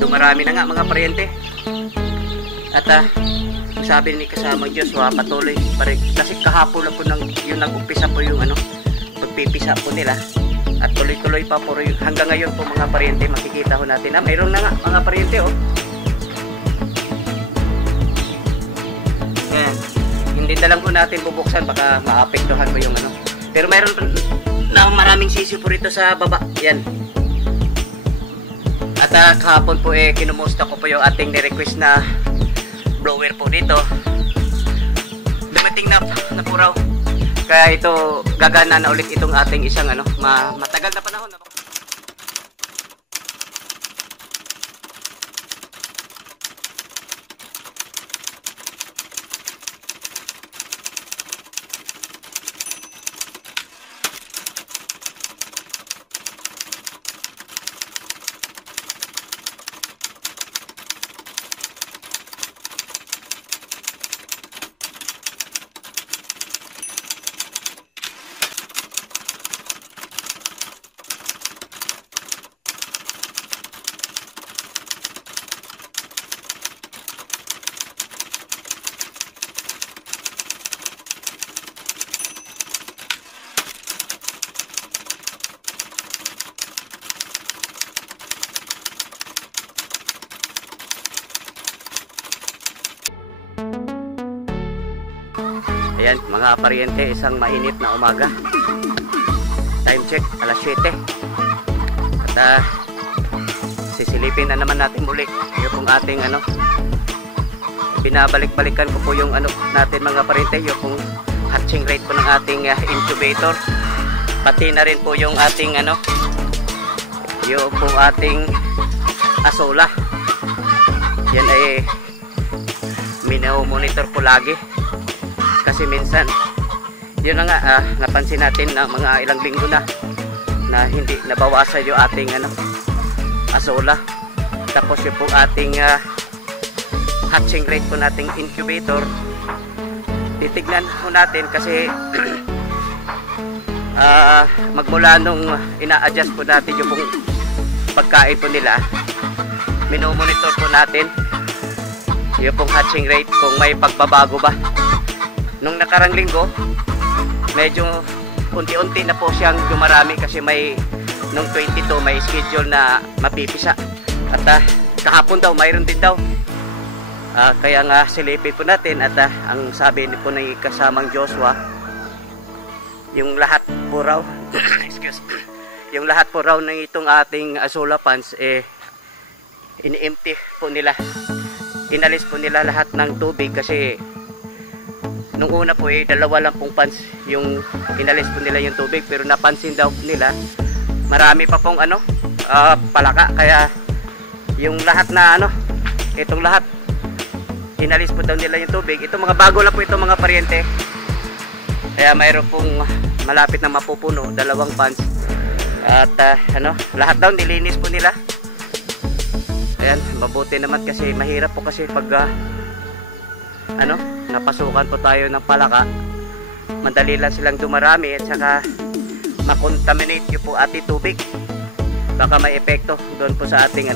Dumarami na nga mga paryente. At sabi ni kasamang Joshua, patuloy pa rin. Kasi kahapon na po yung nag-umpisa po yung pagpipisa po nila. At tuloy-tuloy pa po rin. Hanggang ngayon po mga paryente, makikita ho natin. Mayroon na nga mga paryente oh. Yan. Hindi na lang po natin bubuksan, baka maapektuhan po yung Pero mayroon na maraming sisi po rito sa baba. Yan. At kahapon po kinumusta ko po yung ating ni-request na blower po dito. Dumating na po raw. Kaya ito gagana na ulit itong ating isang matagal na panahon. Ayan mga paryente, isang mainit na umaga. Time check, alas 7. At sisilipin na naman natin muli yung pong ating binabalik-balikan ko po yung natin mga paryente, yung pong hatching rate po ng ating incubator. Pati na rin po yung ating yung pong ating asola. Yan ay monitor ko lagi. Kasi minsan yun na nga napansin natin na mga ilang linggo na hindi nabawasan yung ating asola. Tapos yung po ating hatching rate po nating incubator, titignan po natin kasi magmula nung ina-adjust po natin yung pong pagkain po nila, minomonitor po natin yung pong hatching rate kung may pagbabago ba. Nung nakarang linggo, medyo unti-unti na po siyang dumarami kasi nung 22 may schedule na mapipisa. At kahapon daw, mayroon din daw. Kaya nga silipin po natin at ang sabi po ng kasamang Joshua, yung lahat po raw, yung lahat po raw ng itong ating asola pans ini-empty po nila. Inalis po nila lahat ng tubig kasi nung una po dalawa lang pong pans yung inalis po nila yung tubig, pero napansin daw nila marami pa pong palaka, kaya yung lahat na itong lahat inalis po daw nila yung tubig. Ito mga bago lang po ito mga paryente, kaya mayroon pong malapit na mapupuno, dalawang pans at lahat daw nilinis po nila. Ayan, mabuti naman kasi mahirap po kasi pag napasukan po tayo ng palaka, madali lang silang dumarami at saka makontaminate yung po ating tubig. Baka may epekto doon po sa ating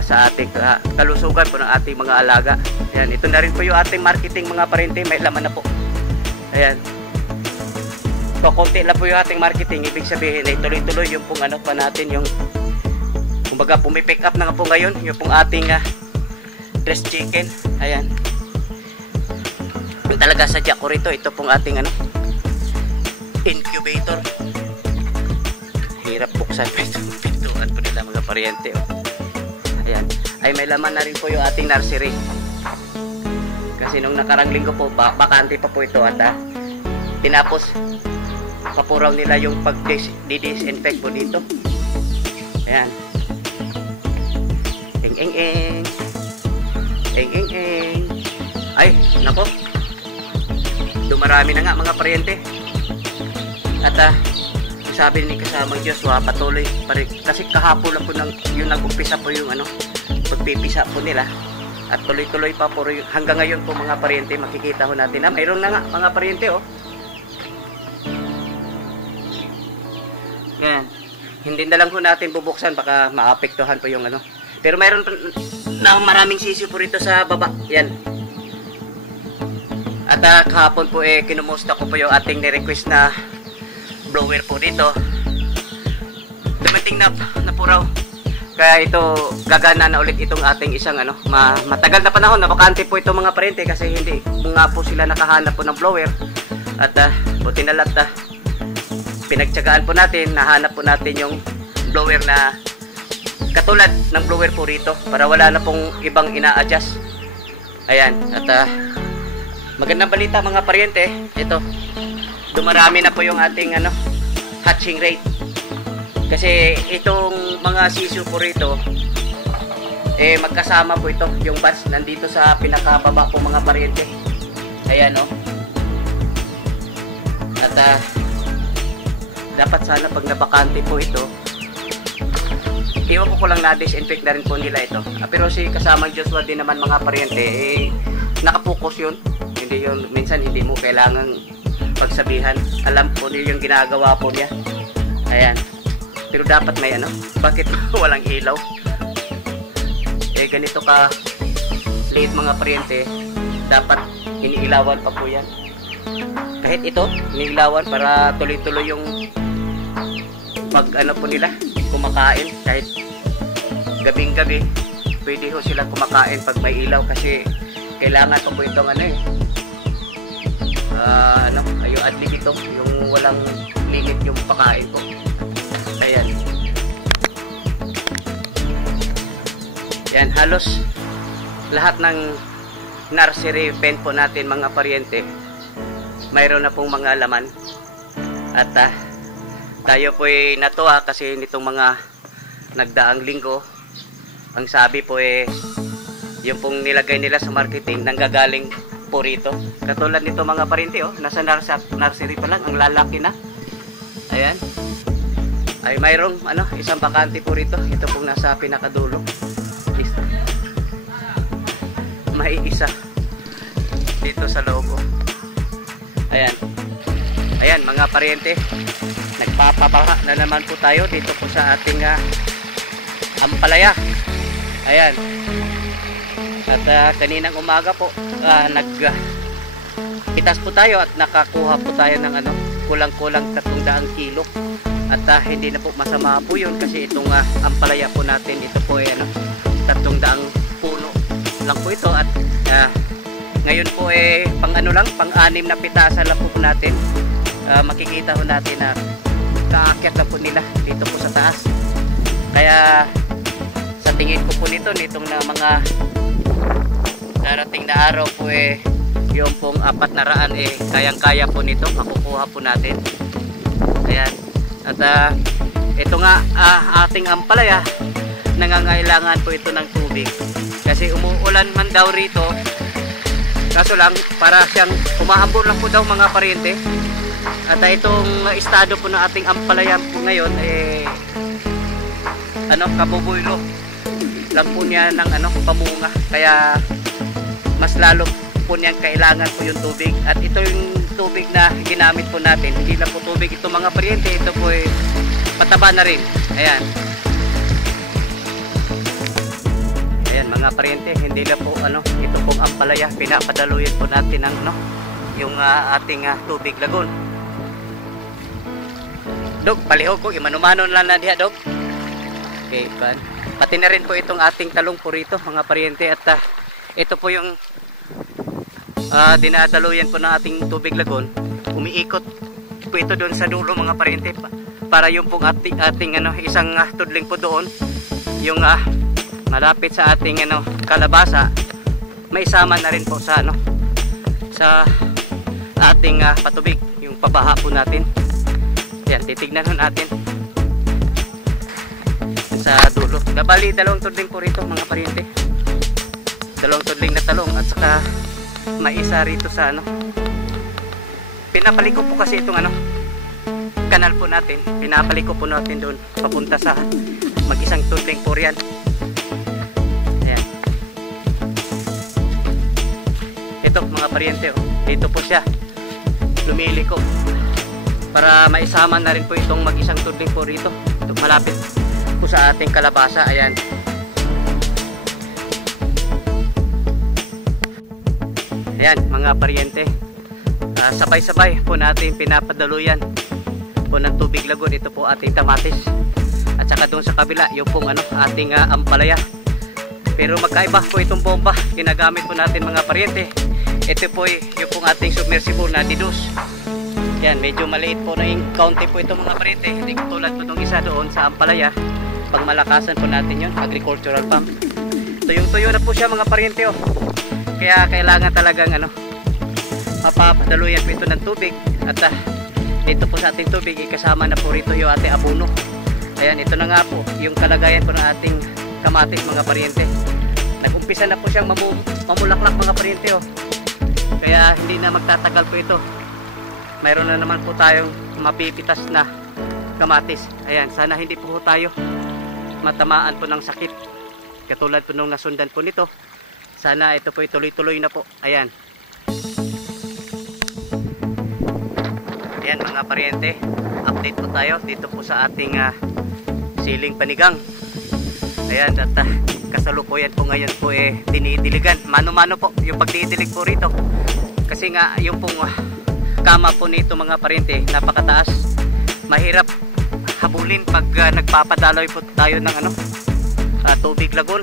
sa ating kalusugan po ng ating mga alaga. Ayan, ito na rin po yung ating marketing mga paryente, may laman na po. Ayan, so konti lang po yung ating marketing, ibig sabihin ay tuloy-tuloy yung pong pa natin, yung kumbaga pumipick up na nga po ngayon yung pong ating dressed chicken. Ayan, talaga sadya ko rito, ito pong ating incubator. Hirap buksan po itong pintuan po nila mga paryente Ayan, ay may laman na rin po yung ating nursery kasi nung nakarang linggo po bakante pa po ito at tinapos papuraw nila yung pag-disinfect po dito. Ayan, eng ay nako, dumarami na nga mga paryente. At sabi ni kasamang Joshua, patuloy pa rin kasi kahapon lang po yung nag-umpisa po yung pagpipisa po nila at tuloy-tuloy pa po hanggang ngayon po mga paryente. Makikita ho natin na mayroon na nga mga paryente Yan, hindi na lang po natin bubuksan, baka maapektuhan po yung ano. Pero mayroon na maraming sisiw po rito sa baba. Yan. At kahapon po kinumusta ko po yung ating ni-request na blower po dito. Dumating na po raw. Kaya ito, gagana na ulit itong ating isang ano, matagal na panahon na bakante po ito mga parente kasi hindi nga po sila nakahanap po ng blower. At buti na lahat pinagtsagaan po natin, nahanap po natin yung blower na katulad ng blower po rito para wala na pong ibang ina-adjust. Ayan, at magandang balita mga paryente, ito, dumarami na po yung ating ano, hatching rate. Kasi itong mga sisiw po rito, magkasama po ito, yung batch nandito sa pinakababa po mga paryente. Ayan o. At dapat sana pag nabakante po ito, iwan ko lang na-disinfect na rin po nila ito. Pero si kasamang Joshua din naman mga paryente, nakapokus yun. Hindi yun, minsan hindi mo kailangan pagsabihan. Alam po niyo yung ginagawa po niya. Ayan. Pero dapat may ano, bakit walang ilaw? Ganito ka liit mga paryente, dapat iniilawan pa po yan. Kahit ito, iniilawan para tuloy-tuloy yung pag ano po nila, kumakain. Kahit gabing-gabi, pwede ho sila kumakain pag may ilaw kasi kailangan pa po itong ano yung adlig ito, yung walang limit yung pakain po. Ayan. Yan, halos lahat ng nursery pen po natin mga paryente, mayroon na pong mga laman. At tayo po'y natuwa kasi nitong mga nagdaang linggo, ang sabi po yung pong nilagay nila sa marketing nanggagaling po rito. Katulad nito mga paryente, nasa nursery pa lang, ang lalaki na. Ayan. Ay mayroong isang bakante po rito. Ito pong nasa pinakadulo. May isa dito sa loob. Ayan. Ayan mga paryente, nagpapabaha na naman po tayo dito po sa ating ampalaya. Ayan. At kaninang umaga po nagpitas po tayo at nakakuha po tayo ng kulang-kulang 300 kilo. At hindi na po masama po yun kasi itong ampalaya po natin, ito po 300 puno lang po ito. At ngayon po pang-6 na pitasan lang po natin. Makikita po natin na kaakyat na po nila dito po sa taas. Kaya sa tingin ko po nitong na mga darating na araw po yung pong 400 kayang-kaya po nito, makukuha po natin. Ayan. At ito nga ating ampalaya, nangangailangan po ito ng tubig kasi umuulan man daw rito, kaso lang para siyang umaambon lang po daw mga paryente. At itong estado po ng ating ampalaya po ngayon kabubuylo lang po niya ng pamunga, kaya mas lalo po niyan kailangan po yung tubig. At ito yung tubig na ginamit po natin, hindi lang po tubig ito mga paryente, ito po pataba na rin. Ayan. Ayan mga paryente, hindi lang po ito pong ampalaya, pinapadaluyan po natin ng yung ating tubig lagon. Dog, palihog ko, imanumanon lang na diha, dog. Okay, pan. Pati na rin po itong ating talong po rito mga paryente. At ito po yung dinadaluyan po ng ating tubig lagon. Umiikot po ito doon sa dulo mga paryente, para yung pong ating isang tudling po doon, yung malapit sa ating kalabasa, may sama na rin po sa sa ating patubig, yung pabaha po natin. Yan, titignan natin sa dulo. Gabali 2 tudling po rito mga paryente, 2 tudling na talong, at saka may isa rito sa pinapaliko po kasi itong kanal po natin, pinapaliko po natin doon papunta sa mag-isang tudling po riyan. Ayan. Ito mga paryente, dito po siya lumiliko para maisama na rin po itong mag-isang tudling po rito. Ito malapit po sa ating kalabasa. Ayan. Ayan mga paryente, sabay-sabay po natin pinapadaluyan po ng tubig lagon. Ito po ating kamatis, at saka doon sa kabila yung pong ating ampalaya. Pero magkaiba po itong bomba ginagamit po natin mga paryente. Ito po yung pong ating submersible na Didus. Yan, medyo maliit po na yung kaunti po ito mga paryente. Hindi tulad po itong isa doon sa ampalaya. Pag malakasan po natin yun, agricultural pump. Tuyong-tuyo na po siya mga paryente. Kaya kailangan talagang mapapadaluyan po ito ng tubig. At dito po sa ating tubig, ikasama na po rito yung ating abono. Ayan, ito na nga po yung kalagayan po ng ating kamatis mga paryente. Nag-umpisa na po siyang mamulaklak mga paryente. Kaya hindi na magtatagal po ito. Mayroon na naman po tayong mapipitas na kamatis. Ayan, sana hindi po tayo matamaan po ng sakit. Katulad po nung nasundan po nito. Sana ito po tuloy-tuloy na po. Ayan. Ayan mga paryente, update po tayo dito po sa ating siling panigang. Ayan, at kasalukuyan po ngayon po dinidiligan. Mano-mano po yung pagdidilig po rito. Kasi nga yung pong kama po nito mga paryente, napakataas. Mahirap habulin pag nagpapadaloy po tayo ng tubig lagon.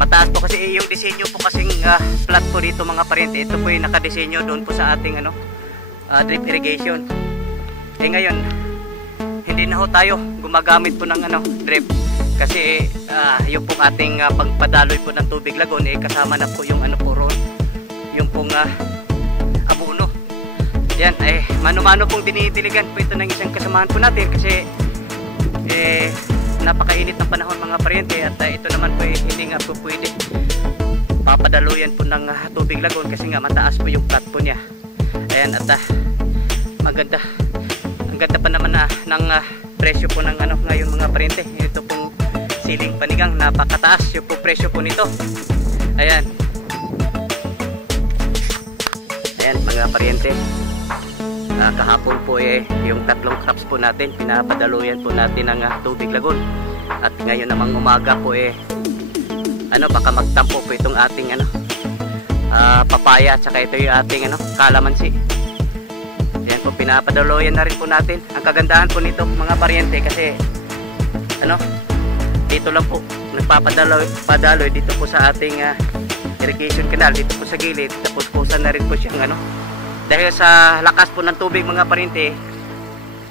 Mataas po kasi yung disenyo po kasing flat po dito mga paryente. Ito po yung nakadesenyo doon po sa ating drip irrigation. Ngayon hindi na ho tayo gumagamit po ng drip. Kasi yung pong ating pagpadaloy po ng tubig lagon kasama na po yung po ron, yung pong abono. Yan, mano-mano pong dinidiligan po ito ng isang kasamahan po natin kasi napakainit ng panahon mga paryente. At ito naman po hindi nga po pwede papadaluyan po ng tubig lagon kasi nga mataas po yung flat po niya. Ayan, at maganda, ang ganda pa naman ng presyo po ng ngayon mga paryente. Ito pong siling panigang, napakataas yung po presyo po nito. Ayan. Ayan mga paryente, kahapon po yung tatlong crops po natin pinapadaluyan po natin ng tubig lagon. At ngayon namang umaga po baka magtampo po itong ating papaya, at saka ito yung ating kalamansi. Yan po, pinapadaluyan na rin po natin. Ang kagandahan po nito mga paryente kasi dito lang po nagpapadaloy dito po sa ating irrigation canal, dito po sa gilid. Tapos pusan na rin po siyang dahil sa lakas po ng tubig mga paryente,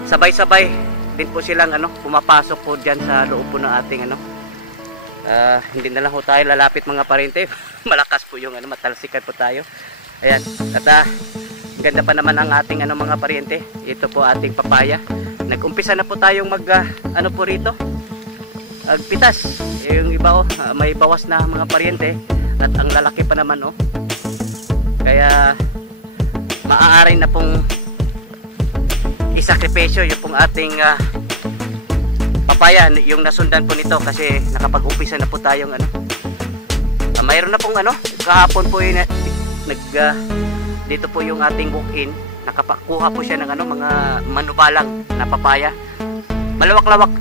sabay-sabay din po silang pumapasok po dyan sa loob po ng ating hindi na lang po tayo lalapit mga paryente. Malakas po yung matalsikan po tayo. Ayan, at ganda pa naman ang ating mga paryente. Ito po ating papaya. Nag-umpisa na po tayong mag po rito, agpitas. Yung iba may bawas na mga paryente, at ang lalaki pa naman kaya maaari na pong isakripisyo yung pong ating papaya, yung nasundan po nito kasi nakapag-umpisa na po tayong mayroon na pong kahapon po dito po yung ating walk-in, nakapakuha po siya ng mga manubalang na papaya. Malawak-lawak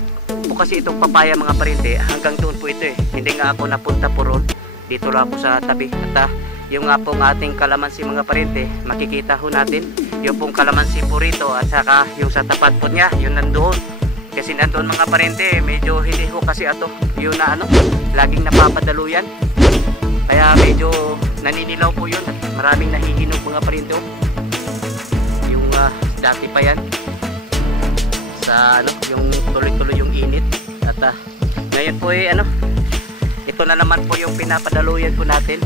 po kasi itong papaya mga paryente, hanggang doon po ito hindi nga ako napunta po roon, dito lang po sa tabi. At yung nga pong ating kalamansi mga paryente, makikita ho natin yung pong kalamansi po rito, at saka yung sa tapat po niya, yung nandoon. Kasi nandoon mga paryente, medyo hindi ho kasi yung laging napapadaluyan. Kaya medyo naninilaw po yun, at maraming nahihinog mga paryente. Yung dati pa yan sa yung tuloy-tuloy yung init. At ngayon po ito na naman po yung pinapadaluyan po natin.